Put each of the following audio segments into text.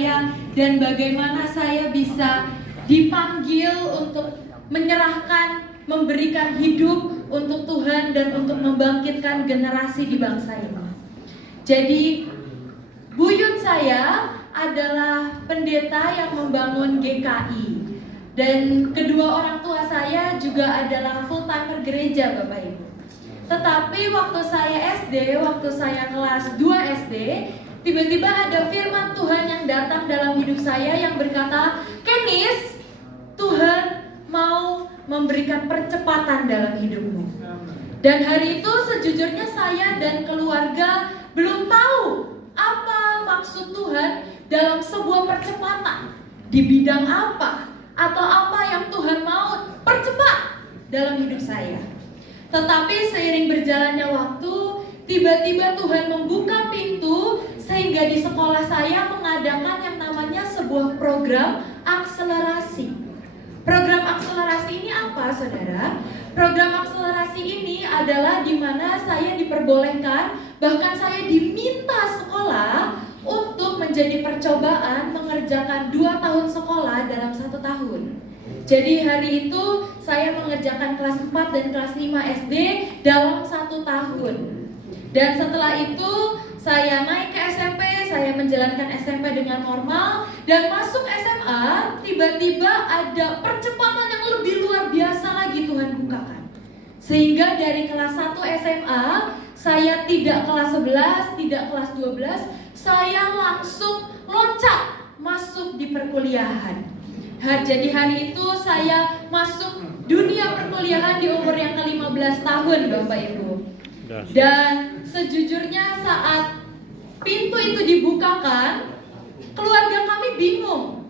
saya dan bagaimana saya bisa dipanggil untuk menyerahkan, memberikan hidup untuk Tuhan dan untuk membangkitkan generasi di bangsa ini. Jadi buyut saya adalah pendeta yang membangun GKI, dan kedua orang tua saya juga adalah full timer gereja, Bapak Ibu. Tetapi waktu saya SD, waktu saya kelas 2 SD, tiba-tiba ada firman Tuhan yang datang dalam hidup saya yang berkata, "Kenis, Tuhan mau memberikan percepatan dalam hidupmu." Dan hari itu sejujurnya saya dan keluarga belum tahu apa maksud Tuhan dalam sebuah percepatan, di bidang apa, atau apa yang Tuhan mau percepat dalam hidup saya. Tetapi seiring berjalannya waktu, tiba-tiba Tuhan membuka pintu sehingga di sekolah saya mengadakan yang namanya sebuah program akselerasi. Program akselerasi ini apa, saudara? Program akselerasi ini adalah di mana saya diperbolehkan, bahkan saya diminta sekolah untuk menjadi percobaan mengerjakan 2 tahun sekolah dalam 1 tahun. Jadi hari itu saya mengerjakan kelas 4 dan kelas 5 SD dalam 1 tahun. Dan setelah itu saya naik ke SMP, saya menjalankan SMP dengan normal, dan masuk SMA tiba-tiba ada percepatan yang lebih luar biasa lagi Tuhan bukakan. Sehingga dari kelas 1 SMA saya tidak kelas 11, tidak kelas 12, saya langsung loncat masuk di perkuliahan. Jadi hari itu saya masuk dunia perkuliahan di umur yang ke-15 tahun, Bapak Ibu. Dan sejujurnya saat pintu itu dibukakan, keluarga kami bingung.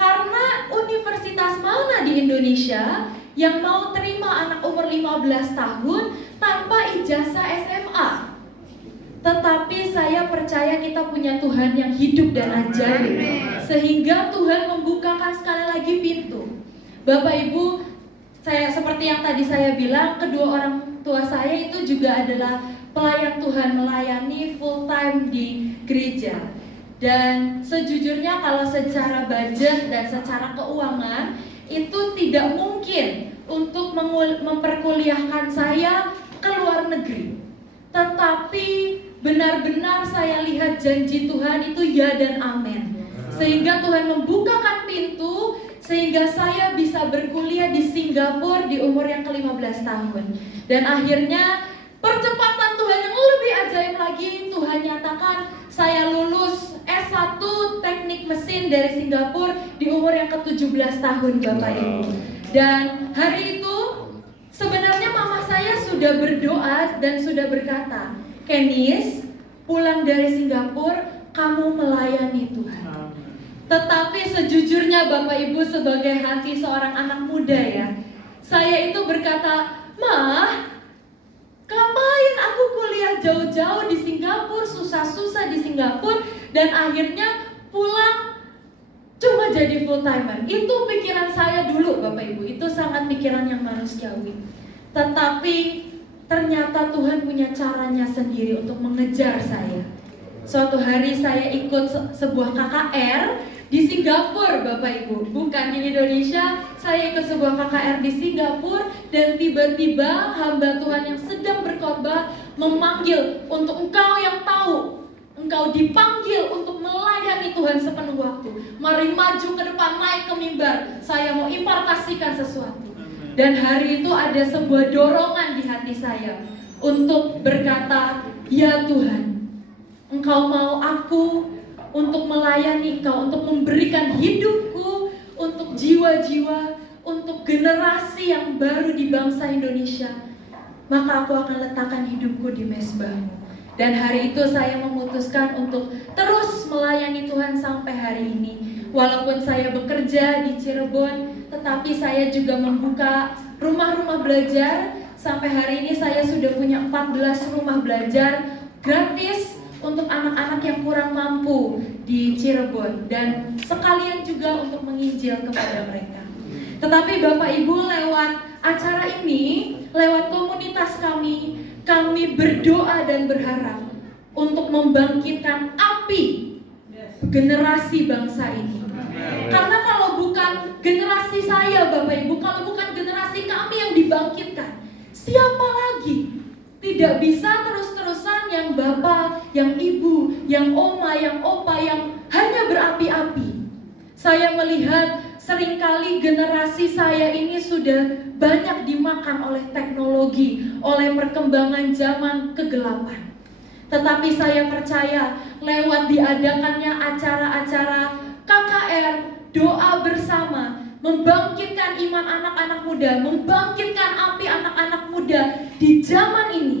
Karena universitas mana di Indonesia yang mau terima anak umur 15 tahun tanpa ijazah SMA? Tetapi saya percaya kita punya Tuhan yang hidup dan ajaib, sehingga Tuhan membukakan sekali lagi pintu. Bapak Ibu, saya seperti yang tadi saya bilang, kedua orang tua saya itu juga adalah pelayan Tuhan, melayani full time di gereja. Dan sejujurnya kalau secara budget dan secara keuangan itu tidak mungkin untuk memperkuliahkan saya ke luar negeri. Tetapi benar-benar saya lihat janji Tuhan itu ya dan amin. Sehingga Tuhan membukakan pintu sehingga saya bisa berkuliah di Singapura di umur yang ke-15 tahun. Dan akhirnya percepatan Tuhan yang lebih ajaib lagi, Tuhan nyatakan saya lulus S1 teknik mesin dari Singapura di umur yang ke-17 tahun, Bapak Ibu. Dan hari itu sebenarnya mama saya sudah berdoa dan sudah berkata, "Kenis, pulang dari Singapura kamu melayani Tuhan." Tetapi sejujurnya Bapak Ibu, sebagai hati seorang anak muda ya, saya itu berkata, "Mah, ngapain aku kuliah jauh-jauh di Singapura, susah-susah di Singapura, dan akhirnya pulang cuma jadi full timer." Itu pikiran saya dulu, Bapak Ibu. Itu sangat pikiran yang manusiawi. Tetapi ternyata Tuhan punya caranya sendiri untuk mengejar saya. Suatu hari saya ikut sebuah KKR di Singapura, Bapak Ibu. Bukan di Indonesia, saya ikut sebuah KKR di Singapura, dan tiba-tiba hamba Tuhan yang sedang berkhotbah memanggil untuk engkau yang tahu, engkau dipanggil untuk melayani Tuhan sepenuh waktu. Mari maju ke depan, naik ke mimbar, saya mau impartasikan sesuatu. Dan hari itu ada sebuah dorongan di hati saya untuk berkata, "Ya Tuhan, Engkau mau aku untuk melayani Engkau, untuk memberikan hidupku untuk jiwa-jiwa, untuk generasi yang baru di bangsa Indonesia, maka aku akan letakkan hidupku di mezbahmu." Dan hari itu saya memutuskan untuk terus melayani Tuhan sampai hari ini. Walaupun saya bekerja di Cirebon, tetapi saya juga membuka rumah-rumah belajar. Sampai hari ini saya sudah punya 14 rumah belajar gratis untuk anak-anak yang kurang mampu di Cirebon, dan sekalian juga untuk menginjil kepada mereka. Tetapi Bapak Ibu, lewat acara ini, lewat komunitas kami berdoa dan berharap untuk membangkitkan api generasi bangsa ini. Karena kalau bukan generasi saya Bapak Ibu, kalau bukan generasi kami yang dibangkitkan, siapa lagi? Tidak bisa terus-terusan yang bapak, yang ibu, yang oma, yang opa, yang hanya berapi-api. Saya melihat seringkali generasi saya ini sudah banyak dimakan oleh teknologi, oleh perkembangan zaman kegelapan. Tetapi saya percaya lewat diadakannya acara-acara KKR, doa bersama, membangkitkan iman anak-anak muda, membangkitkan api anak-anak muda di zaman ini,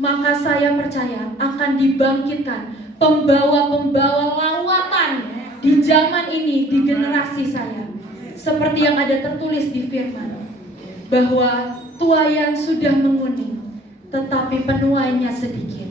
maka saya percaya akan dibangkitkan pembawa-pembawa lawatan di zaman ini, di generasi saya. Seperti yang ada tertulis di firman, bahwa tuaian sudah menguning, tetapi penuainya sedikit.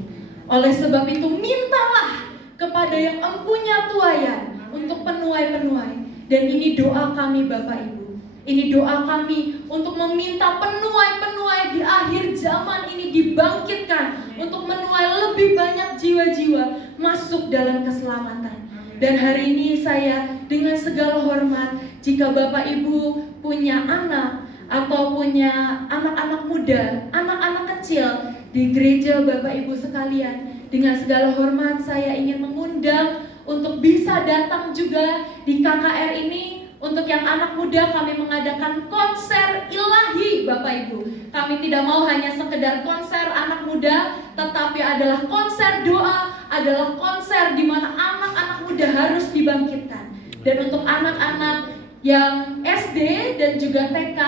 Oleh sebab itu mintalah kepada yang empunya tuaian untuk penuai-penuai. Dan ini doa kami Bapak Ibu. Ini doa kami untuk meminta penuai-penuai di akhir zaman ini dibangkitkan untuk menuai lebih banyak jiwa-jiwa masuk dalam keselamatan. Dan hari ini saya dengan segala hormat, jika Bapak Ibu punya anak atau punya anak-anak muda, anak-anak kecil di gereja Bapak Ibu sekalian, dengan segala hormat saya ingin mengundang untuk bisa datang juga di KKR ini. Untuk yang anak muda, kami mengadakan konser ilahi Bapak Ibu. Kami tidak mau hanya sekedar konser anak muda, tetapi adalah konser doa, adalah konser di mana anak-anak muda harus dibangkitkan. Dan untuk anak-anak yang SD dan juga TK,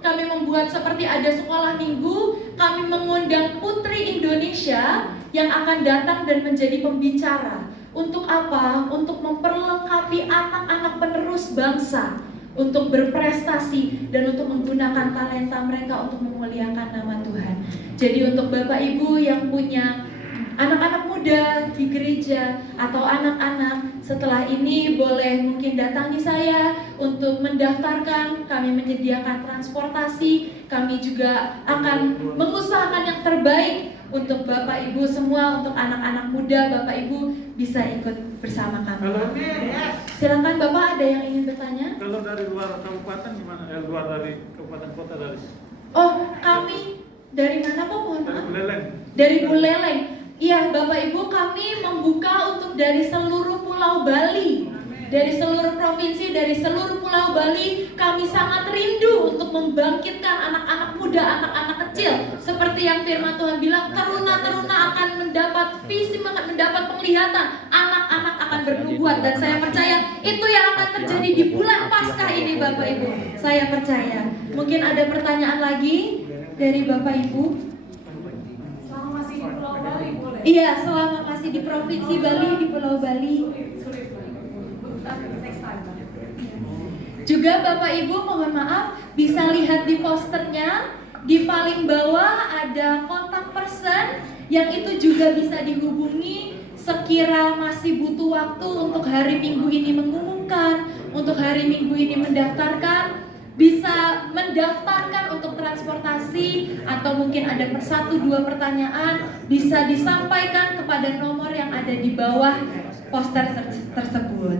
kami membuat seperti ada sekolah minggu. Kami mengundang Putri Indonesia yang akan datang dan menjadi pembicara. Untuk apa? Untuk memperlengkapi anak-anak penerus bangsa, untuk berprestasi dan untuk menggunakan talenta mereka untuk memuliakan nama Tuhan. Jadi untuk Bapak Ibu yang punya anak-anak muda di gereja atau anak-anak, setelah ini boleh mungkin datangi saya untuk mendaftarkan. Kami menyediakan transportasi, kami juga akan mengusahakan yang terbaik untuk Bapak Ibu semua, untuk anak-anak muda, Bapak Ibu bisa ikut bersama kami. Silakan Bapak, ada yang ingin bertanya? Kalau dari luar kabupaten gimana? Luar dari kabupaten kota dari? Oh, kami dari mana Pak? Mohon maaf. Dari Buleleng. Dari Buleleng. Iya, Bapak Ibu, kami membuka untuk dari seluruh Pulau Bali. Dari seluruh provinsi, dari seluruh Pulau Bali, kami sangat rindu untuk membangkitkan anak-anak muda, anak-anak kecil. Seperti yang firman Tuhan bilang, teruna-teruna akan mendapat visi, akan mendapat penglihatan, anak-anak akan bernubuat. Dan saya percaya itu yang akan terjadi di bulan Paskah ini Bapak Ibu. Saya percaya. Mungkin ada pertanyaan lagi dari Bapak Ibu? Selama masih di Pulau Bali boleh? Iya, selama masih di Provinsi Bali, di Pulau Bali. Juga Bapak Ibu mohon maaf, bisa lihat di posternya, di paling bawah ada kontak person yang itu juga bisa dihubungi sekira masih butuh waktu untuk hari Minggu ini mengumumkan, untuk hari Minggu ini mendaftarkan. Bisa mendaftarkan untuk transportasi, atau mungkin ada 1-2 pertanyaan bisa disampaikan kepada nomor yang ada di bawah poster tersebut.